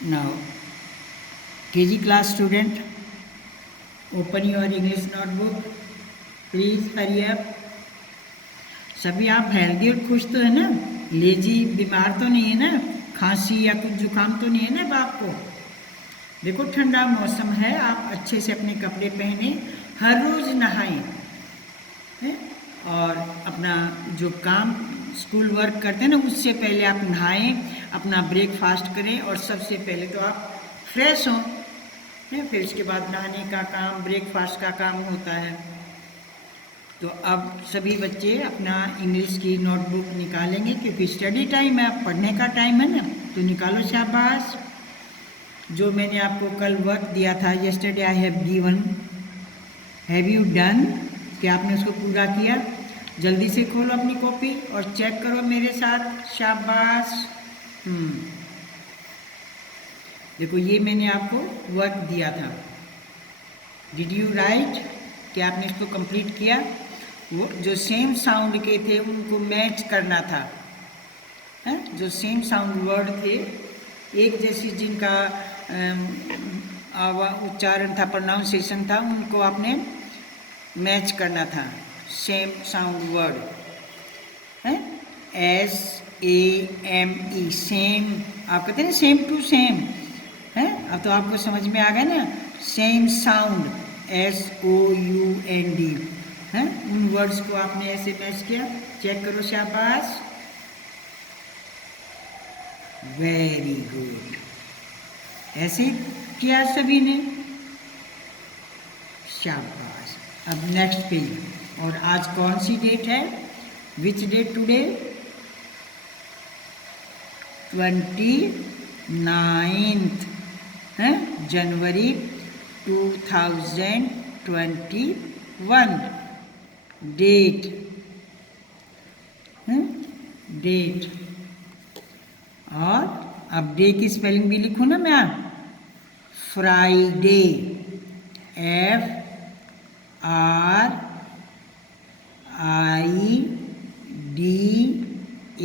Now, KG class student, open your English notebook. Please hurry up. सभी आप healthy और खुश तो है ना? लेजी बीमार तो नहीं है ना? खांसी या कुछ जुकाम तो नहीं है ना अब आपको? देखो ठंडा मौसम है, आप अच्छे से अपने कपड़े पहने, हर रोज़ नहाएं हैं? और अपना जो काम स्कूल वर्क करते हैं ना उससे पहले आप नहाएं, अपना ब्रेकफास्ट करें और सबसे पहले तो आप फ्रेश हों, फिर उसके बाद नहाने का काम, ब्रेकफास्ट का काम होता है। तो अब सभी बच्चे अपना इंग्लिश की नोटबुक निकालेंगे क्योंकि स्टडी टाइम है, पढ़ने का टाइम है ना, तो निकालो शाबाश। जो मैंने आपको कल वर्क दिया था, yesterday I have given, have you done? क्या आपने उसको पूरा किया? जल्दी से खोलो अपनी कॉपी और चेक करो मेरे साथ, शाबाश। देखो ये मैंने आपको वर्क दिया था, डिड यू राइट? क्या आपने इसको कंप्लीट किया? वो जो सेम साउंड के थे उनको मैच करना था, है? जो सेम साउंड वर्ड थे, एक जैसी जिनका उच्चारण था, प्रोनाउंसिएशन था, उनको आपने मैच करना था। सेम साउंड वर्ड है, SAME, सेम। आप कहते हैं सेम टू सेम, है? अब तो आपको समझ में आ गया ना, सेम साउंड SOUND है, उन वर्ड्स को आपने ऐसे मैच किया। चेक करो शाबाश, वेरी गुड। ऐसे किया सभी ने, शाबाश। अब नेक्स्ट पेज, और आज कौन सी डेट है? Which date today? 29 है जनवरी 2021 डेट, डेट। और अब डे की स्पेलिंग भी लिखूँ ना मैं, फ्राइडे,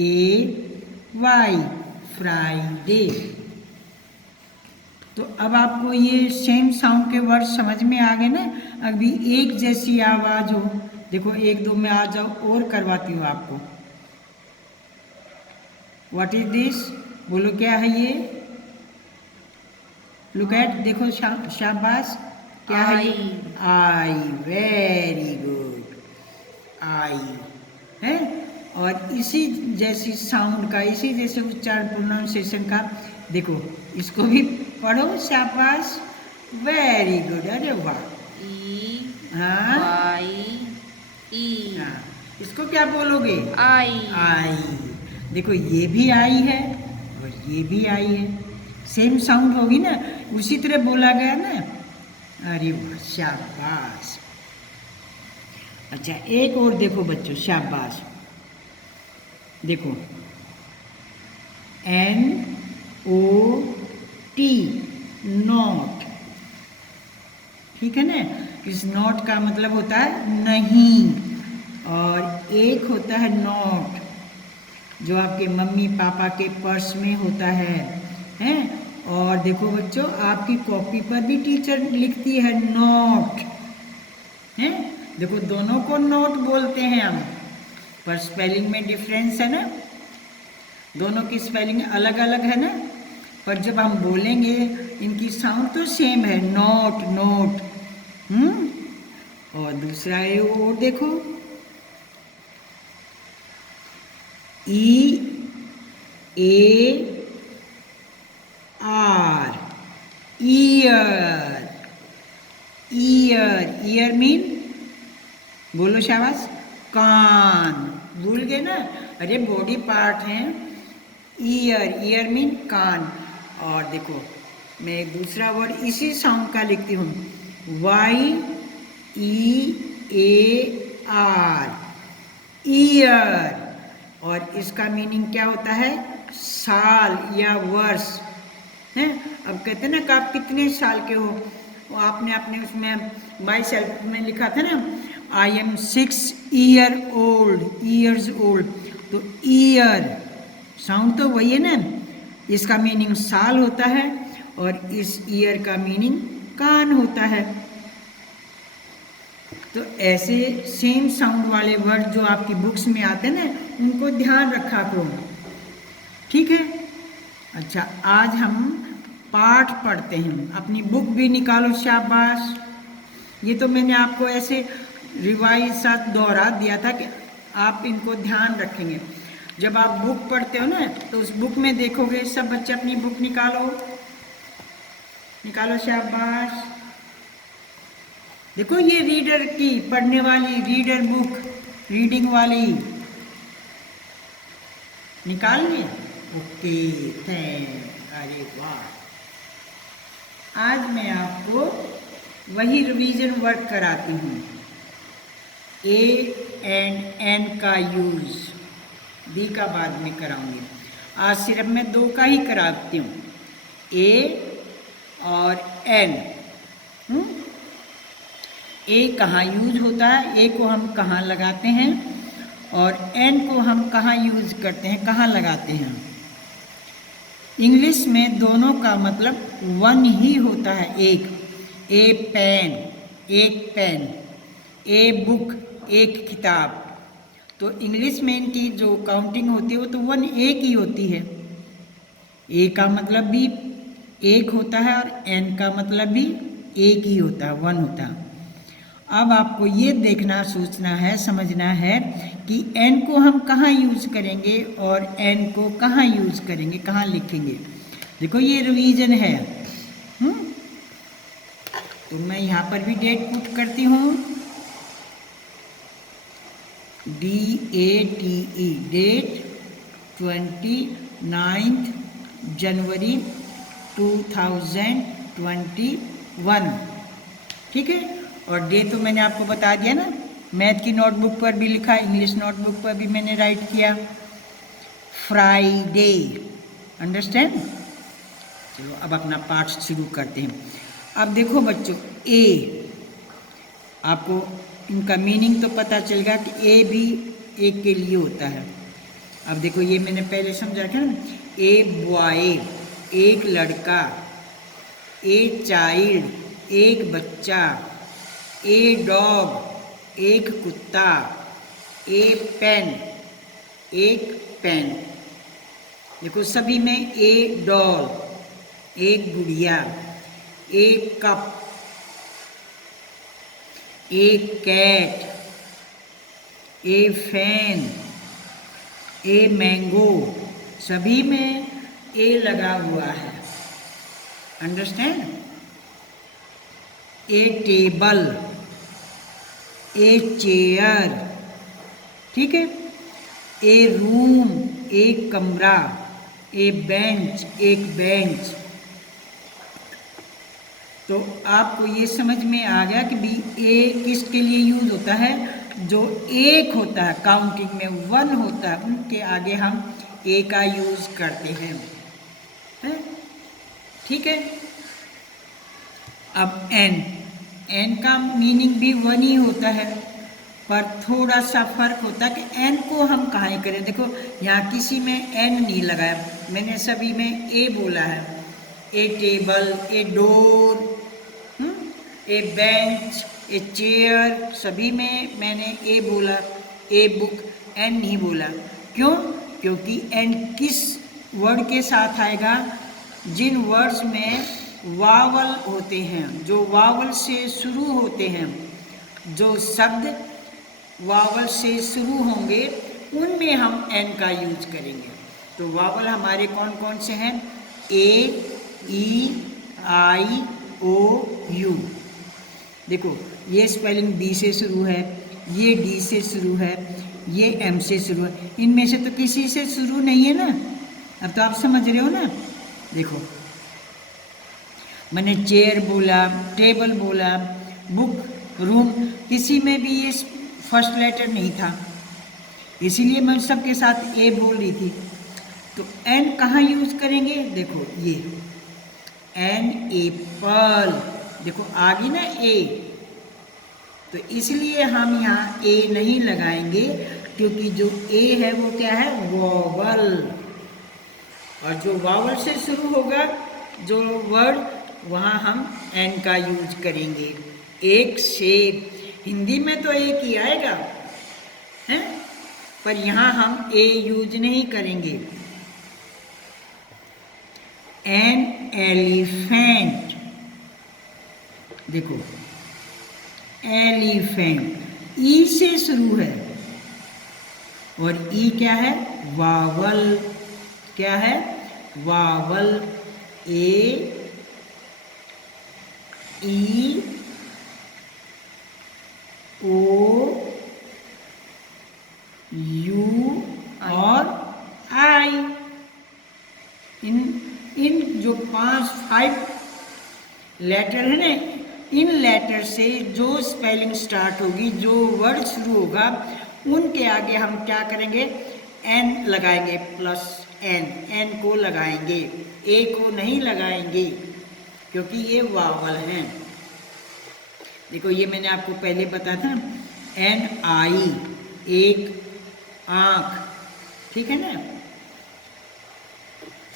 FRIDAY, फ्राइडे। तो अब आपको ये सेम साउंड के वर्ड समझ में आ गए ना? अभी एक जैसी आवाज़ हो, देखो एक दो में आ जाओ और करवाती हूँ आपको। What is this? बोलो क्या है ये? लुक एट, देखो शाबाश, क्या है ये? आई, वेरी गुड, आई है। और इसी जैसी साउंड का, इसी जैसे उच्चारण, प्रोनाउंसिएशन का, देखो इसको भी पढ़ो, शाबाश, वेरी गुड, अरे वाह। हाँ, इसको क्या बोलोगे? आई, आई। देखो ये भी आई है और ये भी आई है, सेम साउंड होगी ना, उसी तरह बोला गया ना। अरे वाह, शाबाश। अच्छा एक और देखो बच्चों, शाबाश, देखो NOT, नॉट, ठीक है ना? इस नॉट का मतलब होता है नहीं, और एक होता है नोट जो आपके मम्मी पापा के पर्स में होता है, हैं? और देखो बच्चों, आपकी कॉपी पर भी टीचर लिखती है नोट, हैं? देखो दोनों को नोट बोलते हैं हम, पर स्पेलिंग में डिफरेंस है ना, दोनों की स्पेलिंग अलग अलग है ना, पर जब हम बोलेंगे इनकी साउंड तो सेम है, नोट, नोट। और दूसरा है वो, देखो EAR, year, year, year mean, बोलो शाबाश, कान। भूल गए ना? अरे बॉडी पार्ट है ईयर, ईयर मीन कान। और देखो मैं एक दूसरा वर्ड इसी साउंड का लिखती हूँ, YEAR, ईयर। और इसका मीनिंग क्या होता है? साल या वर्ष, है? अब कहते हैं ना कि आप कितने साल के हो, वो आपने अपने उसमें माई सेल्फ में लिखा था ना, आई एम 6 years old, तो ईयर साउंड तो वही है ना, इसका मीनिंग साल होता है और इस ईयर का मीनिंग कान होता है। तो ऐसे सेम साउंड वाले वर्ड जो आपकी बुक्स में आते हैं ना, उनको ध्यान रखा करो, ठीक है। अच्छा, आज हम पाठ पढ़ते हैं। अपनी बुक भी निकालो, शाबाश। ये तो मैंने आपको ऐसे रिवाइज साथ दोहरा दिया था कि आप इनको ध्यान रखेंगे। जब आप बुक पढ़ते हो ना, तो उस बुक में देखोगे, सब बच्चे अपनी बुक निकालो, निकालो, शाबाश। देखो ये रीडर की, पढ़ने वाली रीडर बुक, रीडिंग वाली निकाल लिए। Okay, thank. अरे वाह, आज मैं आपको वही रिवीजन वर्क कराती हूँ। ए एंड एन का यूज, दी का बाद में कराऊंगी। आज सिर्फ मैं दो का ही कराती हूँ, ए और एन। ए कहाँ यूज होता है, ए को हम कहाँ लगाते हैं, और एन को हम कहाँ यूज करते हैं, कहाँ लगाते हैं। इंग्लिश में दोनों का मतलब वन ही होता है, एक। ए पेन, एक पेन। ए बुक, एक किताब। तो इंग्लिश में इनकी जो काउंटिंग होती है वो तो वन, एक ही होती है। ए का मतलब भी एक होता है और एन का मतलब भी एक ही होता है, वन होता है। अब आपको ये देखना, सोचना है, समझना है कि एन को हम कहाँ यूज करेंगे और एन को कहाँ यूज करेंगे, कहाँ लिखेंगे। देखो ये रिवीजन है। तो मैं यहाँ पर भी डेट पुट करती हूँ, DATE, डेट 29 जनवरी 2021, ठीक है। और डे तो मैंने आपको बता दिया ना, मैथ की नोटबुक पर भी लिखा, इंग्लिश नोटबुक पर भी मैंने राइट किया, फ्राइडे। अंडरस्टैंड। चलो अब अपना पाठ शुरू करते हैं। अब देखो बच्चों, ए, आपको इनका मीनिंग तो पता चलेगा कि ए भी एक के लिए होता है। अब देखो ये मैंने पहले समझा था ना, ए बॉय, एक लड़का। ए चाइल्ड, एक बच्चा। ए डॉग, एक कुत्ता। ए पेन, एक पेन। देखो सभी में ए डॉल, एक गुड़िया। A cup, a cat. A fan, a mango. सभी में ए लगा हुआ है। Understand. A table, a chair, ठीक है। ए रूम, एक कमरा। ए बेंच, एक बेंच। तो आपको ये समझ में आ गया कि भी ए किसके लिए यूज होता है, जो एक होता है, काउंटिंग में वन होता है, उनके आगे हम ए का यूज करते हैं, है? ठीक है। अब एन, एन का मीनिंग भी वन ही होता है, पर थोड़ा सा फर्क होता है कि एन को हम कहाँ करें। देखो यहाँ किसी में एन नहीं लगाया, मैंने सभी में ए बोला है। A table, a door, a bench, a chair, सभी में मैंने ए बोला। ए बुक, एन नहीं बोला। क्यों? क्योंकि एन किस वर्ड के साथ आएगा, जिन वर्ड्स में वावल होते हैं, जो वावल से शुरू होते हैं, जो शब्द वावल से शुरू होंगे उनमें हम एन का यूज करेंगे। तो वावल हमारे कौन कौन से हैं? ए, ई, आई, ओ, यू। देखो ये स्पेलिंग बी से शुरू है, ये डी से शुरू है, ये एम से शुरू है। इनमें से तो किसी से शुरू नहीं है ना। अब तो आप समझ रहे हो ना। देखो मैंने चेयर बोला, टेबल बोला, बुक, रूम, किसी में भी ये फर्स्ट लेटर नहीं था, इसीलिए मैं सबके साथ ए बोल रही थी। तो एन कहाँ यूज करेंगे? देखो ये एन, एप्पल। देखो आ गई ना ए, तो इसलिए हम यहाँ ए नहीं लगाएंगे, क्योंकि जो ए है वो क्या है? वोवल। और जो वावल से शुरू होगा जो वर्ड, वहाँ हम एन का यूज करेंगे। एक सेब, हिंदी में तो एक ही आएगा है, पर यहाँ हम ए यूज नहीं करेंगे। एन एलिफेंट, देखो एलिफेंट ई से शुरू है, और ई क्या है, वावल, क्या है, vowel, A E O you और आई। इन जो 5 लेटर है ना, इन लेटर से जो स्पेलिंग स्टार्ट होगी, जो वर्ड शुरू होगा, उनके आगे हम क्या करेंगे, एन लगाएंगे, प्लस एन, एन को लगाएंगे, ए को नहीं लगाएंगे, क्योंकि ये वावल हैं। देखो ये मैंने आपको पहले बताया था, एन आई, एक आँख, ठीक है ना,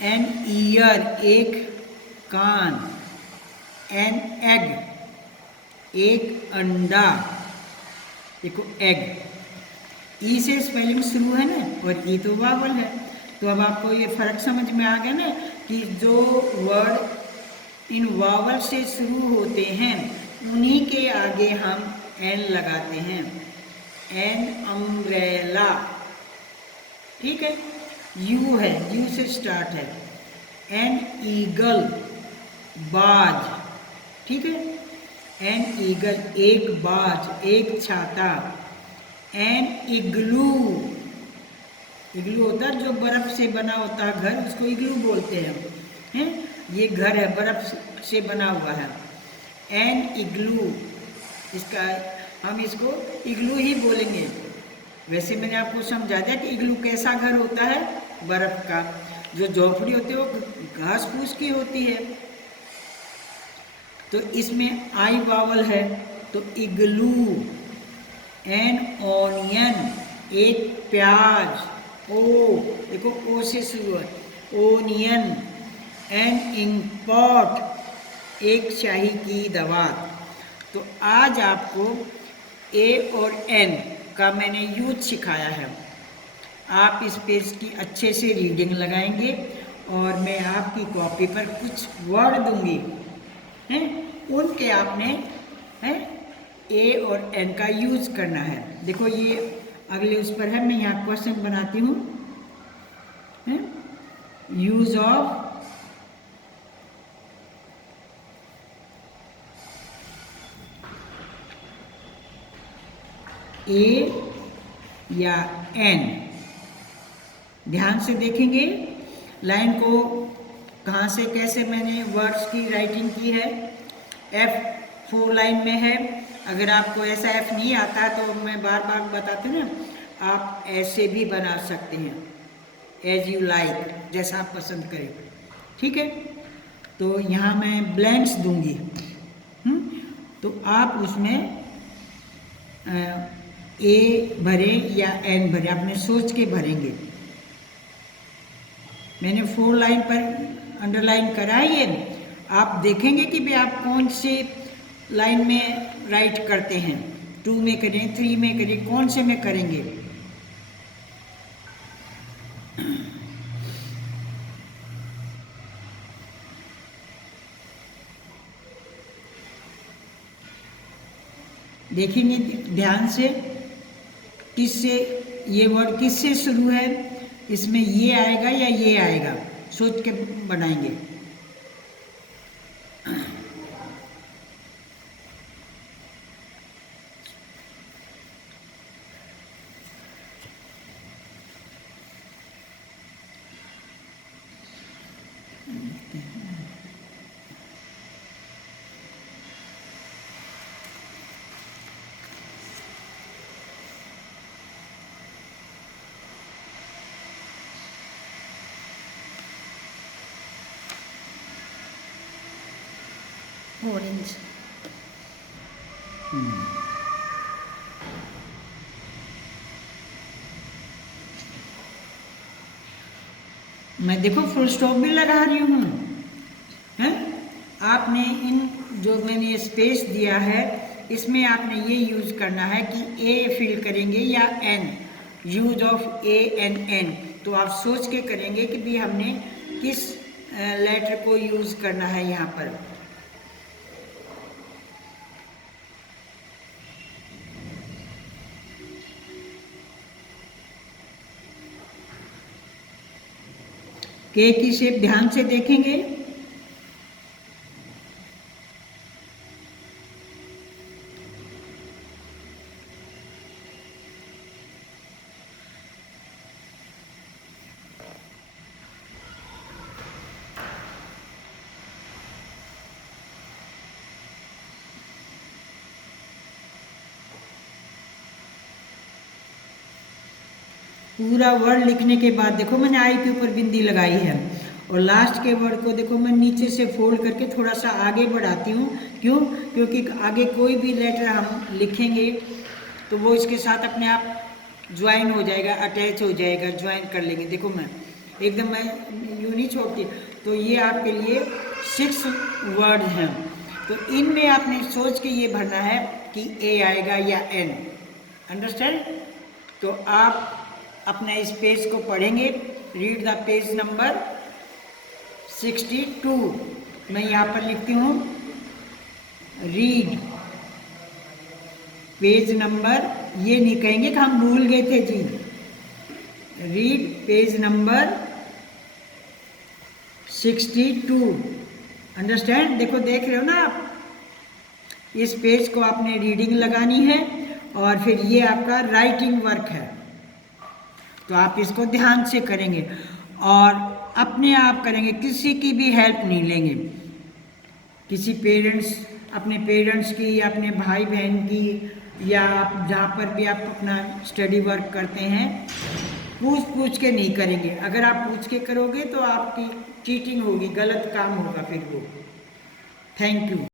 एन ईयर, एक कान, एन एग, एक अंडा, देखो एग, ई से स्पेलिंग शुरू है ना, और ई तो वावल है। तो अब आपको ये फर्क समझ में आ गया ना, कि जो वर्ड इन वावल से शुरू होते हैं, उन्हीं के आगे हम एन लगाते हैं। एन अम्ब्रेला, ठीक है, यू है, यू से स्टार्ट है। एन ईगल, बाज, ठीक है, एन ईगल, एक बाज, एक छाता। एन इग्लू, इग्लू होता है जो बर्फ से बना होता है घर, उसको इग्लू बोलते हैं, ये घर है बर्फ से बना हुआ है। एन इग्लू, इसका हम इसको इग्लू ही बोलेंगे। वैसे मैंने आपको समझा दिया कि इग्लू कैसा घर होता है, बर्फ का। जो झोपड़ी होती है वो घास फूस की होती है। तो इसमें आई वावल है, तो इग्लू। एन ऑनियन, एक प्याज, ओ, देखो ओ से शुरू है, ओनियन। एन इंकपॉट, एक शाही की दवात। तो आज आपको ए और एन का मैंने यूज सिखाया है। आप इस पेज की अच्छे से रीडिंग लगाएंगे, और मैं आपकी कॉपी पर कुछ वर्ड दूंगी, हैं, उनके आपने हैं ए और एन का यूज करना है। देखो ये अगले उस पर है, मैं यहाँ क्वेश्चन बनाती हूँ, यूज ऑफ ए या एन। ध्यान से देखेंगे लाइन को, कहाँ से कैसे मैंने वर्ड्स की राइटिंग की है। एफ 4 लाइन में है। अगर आपको ऐसा एफ नहीं आता तो मैं बार बार बताती हूँ ना, आप ऐसे भी बना सकते हैं, एज यू लाइक, जैसा आप पसंद करें, ठीक है। तो यहाँ मैं ब्लैंक्स दूंगी, तो आप उसमें ए भरे या एन भरे, आपने सोच के भरेंगे। मैंने 4 लाइन पर अंडरलाइन करा है ये, आप देखेंगे कि भाई आप कौन से लाइन में राइट करते हैं, 2 में करें, 3 में करें, कौन से में करेंगे। देखेंगे ध्यान से, किससे ये वर्ड किससे शुरू है, इसमें ये आएगा या ये आएगा, सोच के बनाएंगे। ऑरेंज, मैं देखो फुल स्टॉप भी लगा रही हूँ, हैं? आपने इन जो मैंने स्पेस दिया है इसमें आपने ये यूज़ करना है कि ए फिल करेंगे या an, use of a an an. तो आप सोच के करेंगे कि भी हमने किस लेटर को यूज़ करना है यहाँ पर। के की शेप ध्यान से देखेंगे। पूरा वर्ड लिखने के बाद देखो मैंने आई के ऊपर बिंदी लगाई है और लास्ट के वर्ड को देखो मैं नीचे से फोल्ड करके थोड़ा सा आगे बढ़ाती हूँ। क्यों? क्योंकि आगे कोई भी लेटर हम लिखेंगे तो वो इसके साथ अपने आप ज्वाइन हो जाएगा, अटैच हो जाएगा, ज्वाइन कर लेंगे। देखो मैं एकदम मैं यूँ नहीं छोड़ती। तो ये आपके लिए 6 वर्ड हैं, तो इनमें आपने सोच के ये भरना है कि ए आएगा या एन। अंडरस्टैंड? तो आप अपने इस पेज को पढ़ेंगे। Read the page number 62। मैं यहाँ पर लिखती हूँ रीड पेज नंबर, ये नहीं कहेंगे कि हम भूल गए थे जी। Read page number 62। अंडरस्टैंड? देखो देख रहे हो ना आप, इस पेज को आपने रीडिंग लगानी है और फिर ये आपका राइटिंग वर्क है। तो आप इसको ध्यान से करेंगे और अपने आप करेंगे, किसी की भी हेल्प नहीं लेंगे। किसी अपने पेरेंट्स की या अपने भाई बहन की या आप जहाँ पर भी आप अपना स्टडी वर्क करते हैं पूछ के नहीं करेंगे। अगर आप पूछ के करोगे तो आपकी चीटिंग होगी, गलत काम होगा फिर वो। Thank you.